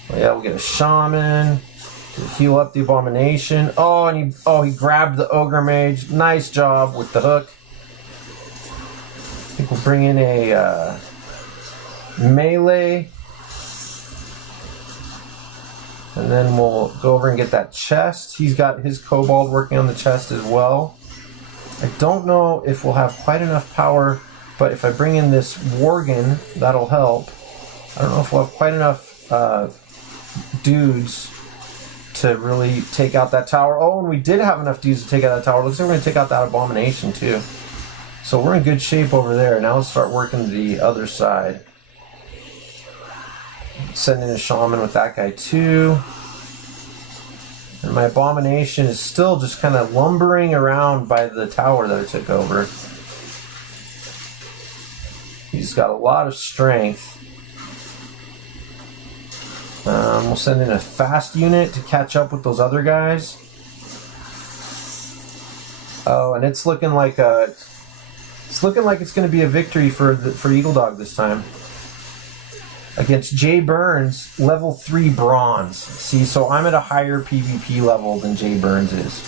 Oh, yeah, we'll get a shaman to heal up the abomination. Oh, and he grabbed the ogre mage. Nice job with the hook. I think we'll bring in a melee. And then we'll go over and get that chest. He's got his kobold working on the chest as well. I don't know if we'll have quite enough power, but if I bring in this worgen, that'll help. I don't know if we'll have quite enough dudes to really take out that tower. Oh, and we did have enough dudes to take out that tower. Looks like we're going to take out that abomination too. So we're in good shape over there. Now let's start working the other side. Send in a shaman with that guy too. And my abomination is still just kind of lumbering around by the tower that I took over. He's got a lot of strength. We'll send in a fast unit to catch up with those other guys. Oh, and it's looking like it's going to be a victory for eagleDog this time. Against Jay Burns, level 3 bronze. See, so I'm at a higher PvP level than Jay Burns is.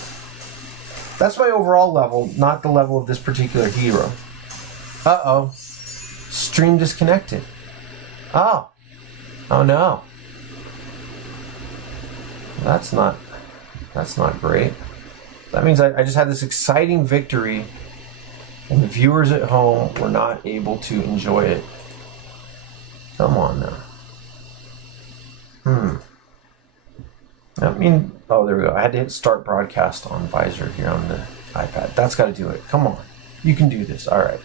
That's my overall level, not the level of this particular hero. Uh-oh. Stream disconnected. Oh. Oh no. That's not great. That means I just had this exciting victory, and the viewers at home were not able to enjoy it. Come on now. I mean, oh, there we go. I had to hit start broadcast on Visor here on the iPad. That's got to do it. Come on. You can do this. All right.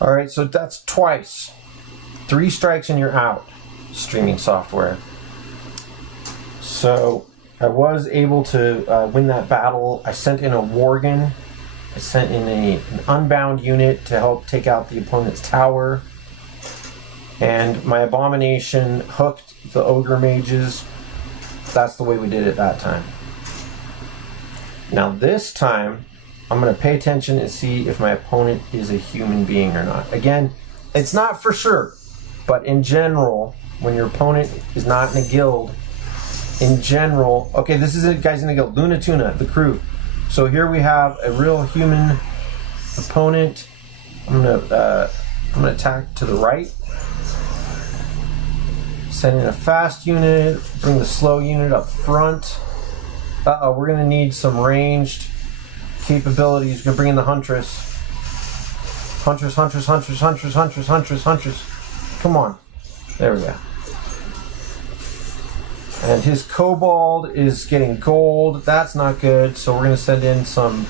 All right, so that's twice. 3 strikes and you're out. Streaming software. So I was able to win that battle. I sent in a Worgen. I sent in an unbound unit to help take out the opponent's tower. And my Abomination hooked the Ogre Mages. That's the way we did it that time. Now this time, I'm going to pay attention and see if my opponent is a human being or not. Again, it's not for sure, but in general, when your opponent is not in a guild, in general, okay, this is it, guys in the guild, Luna Tuna, the crew. So here we have a real human opponent. I'm gonna attack to the right. Send in a fast unit, bring the slow unit up front. Uh-oh, we're gonna need some ranged capabilities. We're gonna bring in the Huntress. Huntress. Come on. There we go. And his Kobold is getting gold. That's not good. So we're going to send in some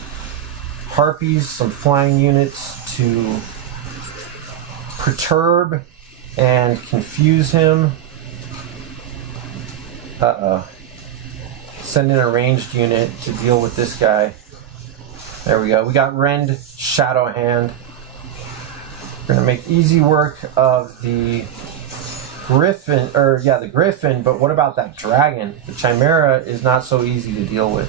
Harpies, some flying units to perturb and confuse him. Uh-oh. Send in a ranged unit to deal with this guy. There we go. We got Rend Shadow Hand. We're going to make easy work of the Griffin, the Griffin, but what about that dragon? The Chimera is not so easy to deal with.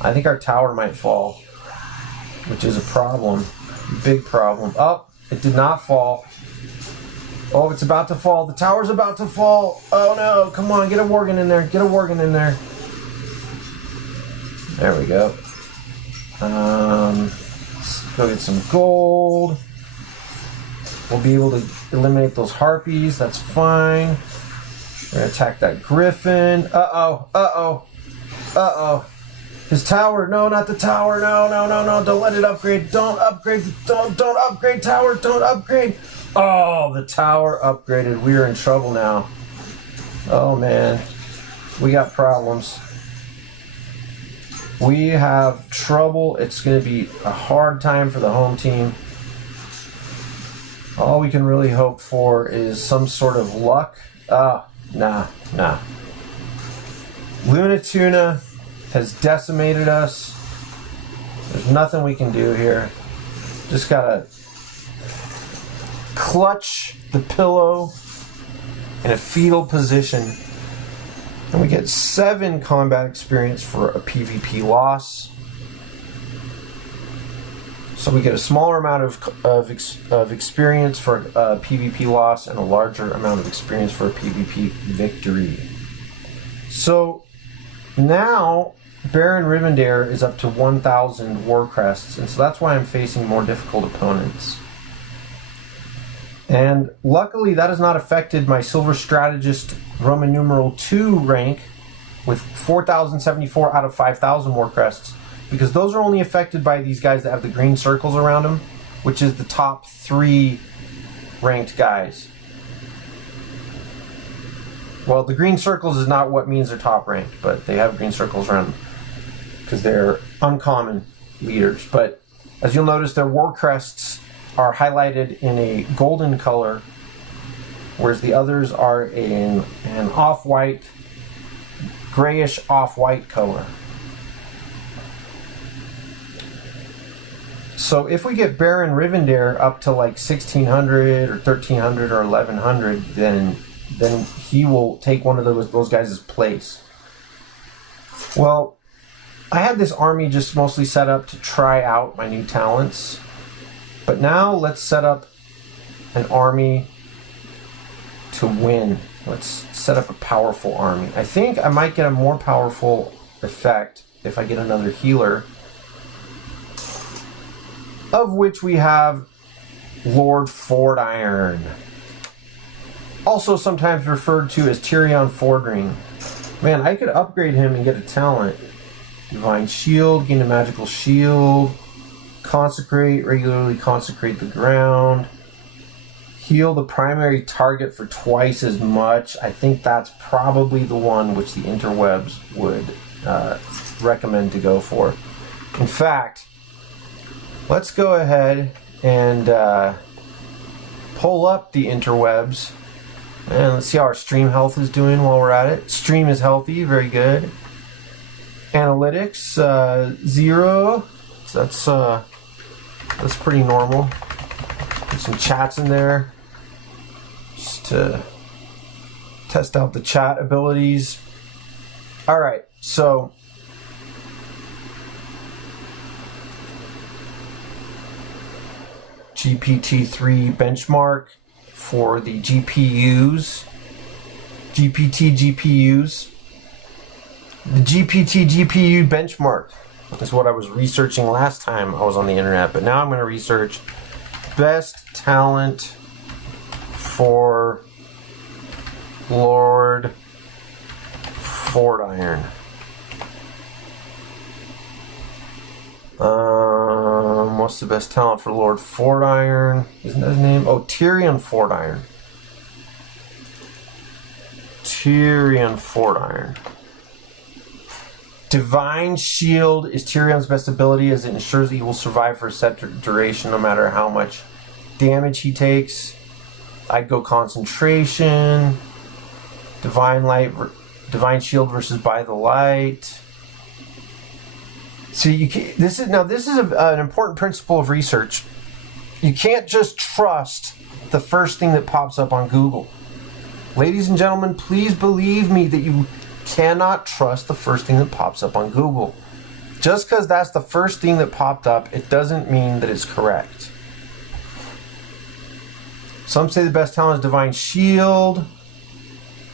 I think our tower might fall, which is a problem. Big problem. Oh, it did not fall. Oh, it's about to fall. The tower's about to fall. Oh no, come on, get a Worgen in there. Get a Worgen in there. There we go. Let's go get some gold. We'll be able to eliminate those Harpies. That's fine. We're going to attack that Griffin. Uh-oh. His tower. No, not the tower. No. Don't let it upgrade. Don't upgrade. Don't upgrade tower. Don't upgrade. Oh, the tower upgraded. We're in trouble now. Oh, man. We got problems. We have trouble. It's going to be a hard time for the home team. All we can really hope for is some sort of luck. Nah. Luna Tuna has decimated us. There's nothing we can do here. Just gotta clutch the pillow in a fetal position. And we get 7 combat experience for a PvP loss. So we get a smaller amount of experience for a PvP loss and a larger amount of experience for a PvP victory. So now Baron Rivendare is up to 1,000 war crests, and so that's why I'm facing more difficult opponents. And luckily that has not affected my Silver Strategist Roman numeral 2 rank with 4,074 out of 5,000 war crests. Because those are only affected by these guys that have the green circles around them, which is the top 3 ranked guys. Well, the green circles is not what means they're top ranked, but they have green circles around them because they're uncommon leaders. But as you'll notice, their war crests are highlighted in a golden color, whereas the others are in an off-white, grayish off-white color. So if we get Baron Rivendare up to like 1,600 or 1,300 or 1,100, then he will take one of those guys' place. Well, I had this army just mostly set up to try out my new talents. But now let's set up an army to win. Let's set up a powerful army. I think I might get a more powerful effect if I get another healer, of which we have Lord Fordiron. Also sometimes referred to as Tyrion Fordring. Man, I could upgrade him and get a talent. Divine Shield, gain a magical shield. Consecrate, regularly consecrate the ground. Heal the primary target for twice as much. I think that's probably the one which the interwebs would recommend to go for. In fact, let's go ahead and pull up the interwebs. And let's see how our stream health is doing while we're at it. Stream is healthy, very good. Analytics, 0. So that's pretty normal. Put some chats in there just to test out the chat abilities. All right, so GPT-3 benchmark for the GPUs, GPT GPUs. The GPT GPU benchmark is what I was researching last time I was on the internet, but now I'm going to research best talent for Lord Fordiron. What's the best talent for Lord Fordiron? Isn't that his name? Oh, Tyrion Fordiron. Tyrion Fordiron. Divine Shield is Tyrion's best ability, as it ensures that he will survive for a set duration no matter how much damage he takes. I'd go Concentration. Divine Shield versus By the Light. See, this is an important principle of research. You can't just trust the first thing that pops up on Google. Ladies and gentlemen, please believe me that you cannot trust the first thing that pops up on Google. Just because that's the first thing that popped up, it doesn't mean that it's correct. Some say the best talent is Divine Shield.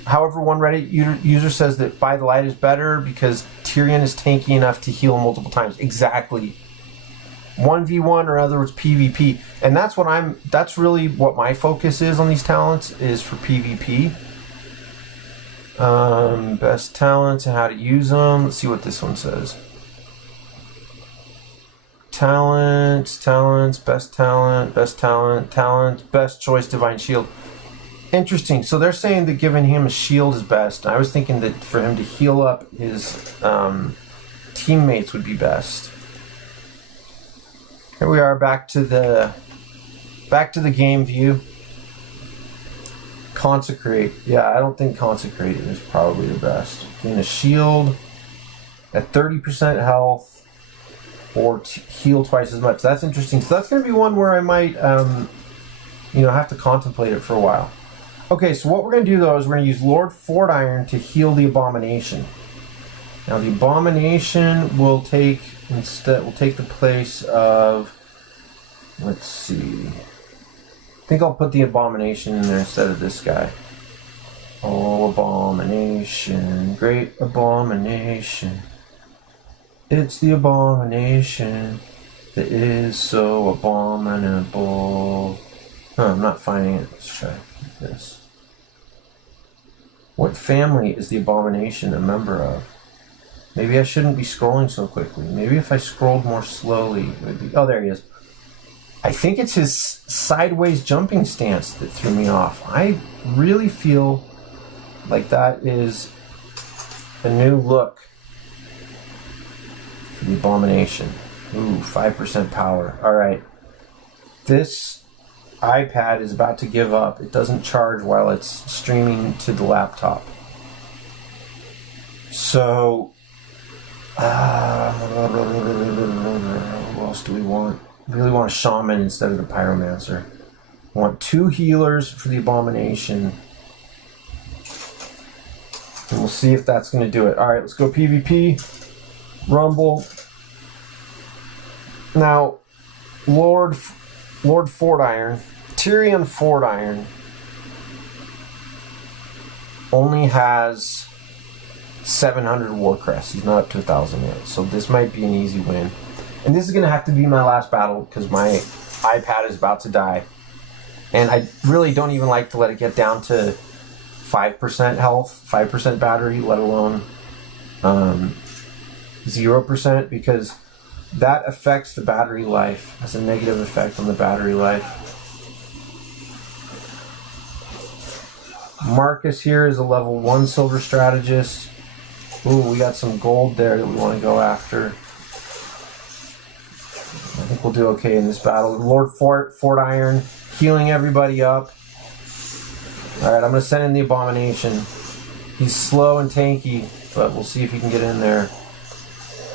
However, one Reddit user says that By the Light is better because Tyrion is tanky enough to heal multiple times. Exactly. 1v1, or in other words, PvP. And that's really what my focus is on these talents, is for PvP. Best talents and how to use them. Let's see what this one says. Talents, best talent, best choice, Divine Shield. Interesting. So they're saying that giving him a shield is best. I was thinking that for him to heal up his teammates would be best. Here we are, back to the game view. Consecrate. Yeah, I don't think Consecrate is probably the best. Gain a shield at 30% health, or heal twice as much. That's interesting. So that's going to be one where I might, have to contemplate it for a while. Okay, so what we're going to do, though, is we're going to use Lord Fordiron to heal the Abomination. Now, the Abomination will take the place of, let's see, I think I'll put the Abomination in there instead of this guy. Oh, Abomination, great Abomination. It's the Abomination that is so abominable. Oh, I'm not finding it. Let's try this. What family is the Abomination a member of? Maybe I shouldn't be scrolling so quickly. Maybe if I scrolled more slowly, it would be... Oh, there he is. I think it's his sideways jumping stance that threw me off. I really feel like that is a new look for the Abomination. Ooh, 5% power. All right. This iPad is about to give up. It doesn't charge while it's streaming to the laptop. So, what else do we want? We really want a shaman instead of the pyromancer. We want 2 healers for the Abomination. And we'll see if that's going to do it. Alright, let's go PvP. Rumble. Now, Lord Fordiron, Tyrion Fordiron, only has 700 war crests. He's not up to 1,000 yet, so this might be an easy win. And this is going to have to be my last battle because my iPad is about to die. And I really don't even like to let it get down to 5% health, 5% battery, let alone 0%, because that affects the battery life. Has a negative effect on the battery life. Marcus here is a level 1 silver strategist. Ooh, we got some gold there that we want to go after. I think we'll do okay in this battle. Lord Fort Iron, healing everybody up. Alright, I'm going to send in the Abomination. He's slow and tanky, but we'll see if he can get in there.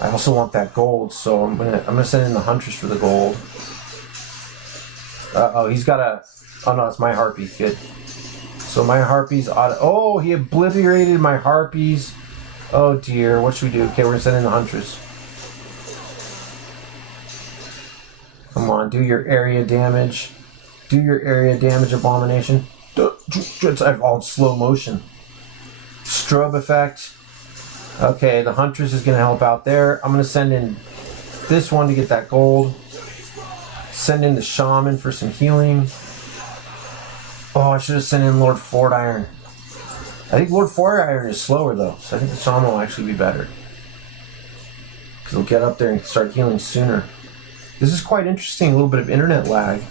I also want that gold, so I'm gonna send in the Huntress for the gold. Oh, he's got a... Oh no, it's my Harpy. Good. So my Harpies ought... Oh, he obliterated my Harpies. Oh dear, what should we do? Okay, we're gonna send in the Huntress. Come on, do your area damage. Do your area damage, Abomination. It's all in slow motion. Strobe effect. Okay, the Huntress is going to help out there. I'm going to send in this one to get that gold. Send in the Shaman for some healing. Oh, I should have sent in Lord Fort Iron. I think Lord Fort Iron is slower though, so I think the Shaman will actually be better. Because he'll get up there and start healing sooner. This is quite interesting, a little bit of internet lag.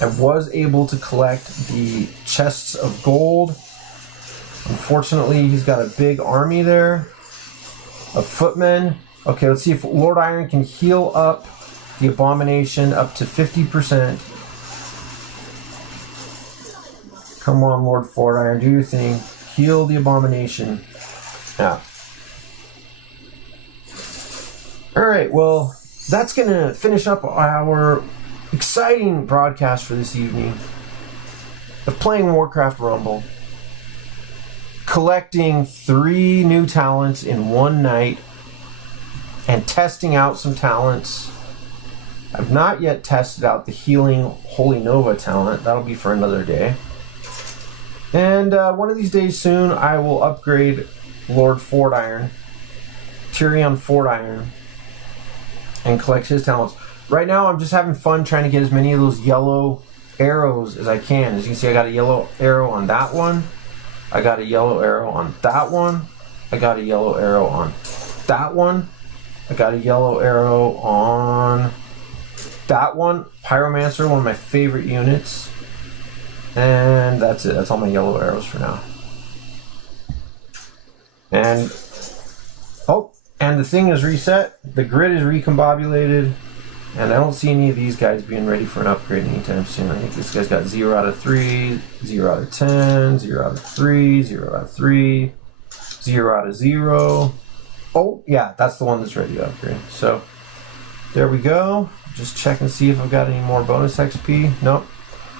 I was able to collect the chests of gold. Unfortunately, he's got a big army there of footmen. Okay, let's see if Lord Iron can heal up the Abomination up to 50%. Come on, Lord Fort Iron, do your thing. Heal the Abomination. Yeah. Alright, well, that's going to finish up our exciting broadcast for this evening of playing Warcraft Rumble. Collecting 3 new talents in one night and testing out some talents. I've not yet tested out the healing Holy Nova talent. That'll be for another day. And one of these days soon I will upgrade Lord Fort Iron, Tyrion Fort Iron, and collect his talents. Right now I'm just having fun trying to get as many of those yellow arrows as I can. As you can see, I got a yellow arrow on that one. I got a yellow arrow on that one. I got a yellow arrow on that one. I got a yellow arrow on that one. Pyromancer, one of my favorite units. And that's it. That's all my yellow arrows for now. And, oh, and the thing is reset. The grid is recombobulated. And I don't see any of these guys being ready for an upgrade anytime soon. I think this guy's got 0 out of 3, 0 out of 10, 0 out of 3, 0 out of 3, 0 out of 0. Oh, yeah, that's the one that's ready to upgrade. So, there we go. Just check and see if I've got any more bonus XP. Nope.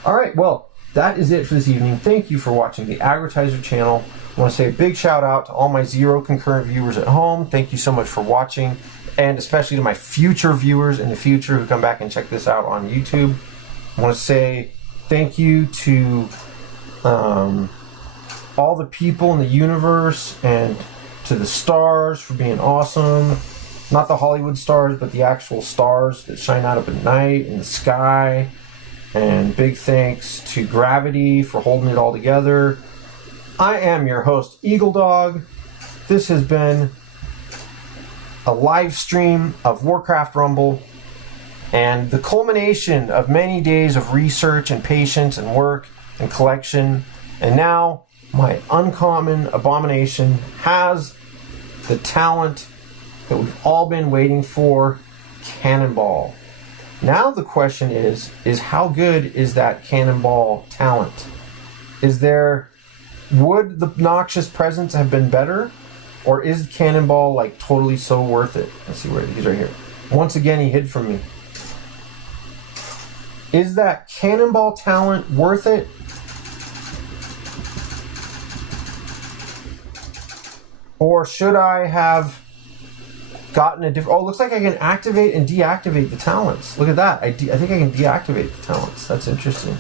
Alright, well, that is it for this evening. Thank you for watching the Agrotizer channel. I want to say a big shout out to all my 0 concurrent viewers at home. Thank you so much for watching. And especially to my future viewers in the future who come back and check this out on YouTube. I want to say thank you to all the people in the universe and to the stars for being awesome. Not the Hollywood stars, but the actual stars that shine out up at night in the sky. And big thanks to Gravity for holding it all together. I am your host, eagleDog. This has been a live stream of Warcraft Rumble and the culmination of many days of research and patience and work and collection. And now my uncommon Abomination has the talent that we've all been waiting for, Cannonball. Now the question is how good is that Cannonball talent? Would the Noxious Presence have been better? Or is Cannonball like totally so worth it? Let's see where he's right here. Once again, he hid from me. Is that Cannonball talent worth it? Or should I have gotten a different... Oh, it looks like I can activate and deactivate the talents. Look at that. I think I can deactivate the talents. That's interesting.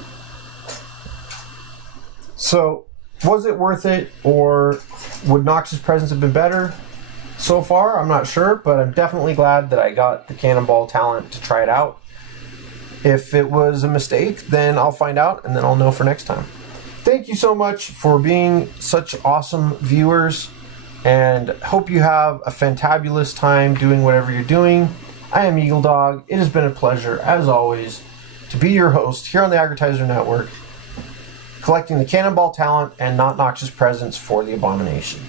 So, was it worth it, or would Noxious Presence have been better? So far, I'm not sure, but I'm definitely glad that I got the Cannonball talent to try it out. If it was a mistake, then I'll find out and then I'll know for next time. Thank you so much for being such awesome viewers, and hope you have a fantabulous time doing whatever you're doing. I am eagleDog. It has been a pleasure, as always, to be your host here on the Agrotizer Network, collecting the Cannonball talent and not Noxious Presence for the Abomination.